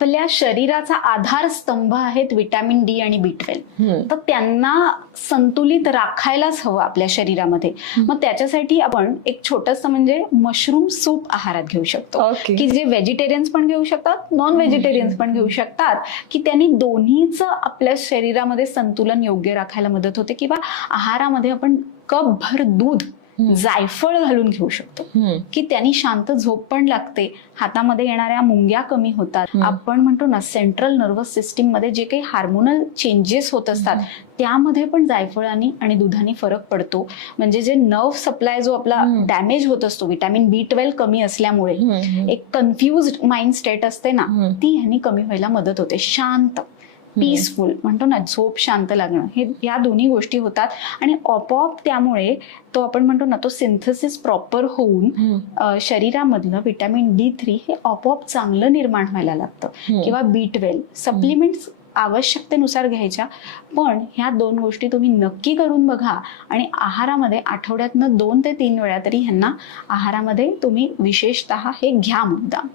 आपल्या शरीराचा आधारस्तंभ आहेत विटॅमिन डी आणि B12. तर त्यांना संतुलित राखायलाच हवं आपल्या शरीरामध्ये. मग त्याच्यासाठी आपण एक छोटंसं म्हणजे मशरूम सूप आहारात घेऊ शकतो, की जे व्हेजिटेरियन्स पण घेऊ शकतात, नॉन व्हेजिटेरियन्स पण घेऊ शकतात, की त्यांनी दोन्हीचं आपल्या शरीरामध्ये संतुलन योग्य राखायला मदत होते. किंवा आहारामध्ये आपण कपभर दूध जायफळ घालून घेऊ शकतो, की त्यांनी शांत झोप पण लागते, हातामध्ये येणाऱ्या मुंग्या कमी होतात. आपण म्हणतो ना सेंट्रल नर्वस सिस्टीम मध्ये जे काही हार्मोनल चेंजेस होत असतात त्यामध्ये पण जायफळाने आणि दुधाने फरक पडतो. म्हणजे जे नर्व सप्लाय जो आपला डॅमेज होत असतो विटॅमिन B12 कमी असल्यामुळे, एक कन्फ्युज्ड माइंड स्टेट असते ना, ती ह्यानी कमी व्हायला मदत होते. शांत पीसफुल म्हणतो ना, झोप शांत लागणं, हे या दोन्ही गोष्टी होतात. आणि आपोआप त्यामुळे तो आपण म्हणतो ना तो सिंथेसिस प्रॉपर होऊन शरीरामधलं विटॅमिन D3 हे आपोआप चांगलं निर्माण व्हायला लागतं. किंवा B12 सप्लिमेंट्स आवश्यकतेनुसार घ्यायच्या, पण ह्या दोन गोष्टी तुम्ही नक्की करून बघा. आणि आहारामध्ये आठवड्यातनं 2 ते 3 वेळा तरी ह्यांना आहारामध्ये तुम्ही विशेषतः हे घ्या मुद्दाम.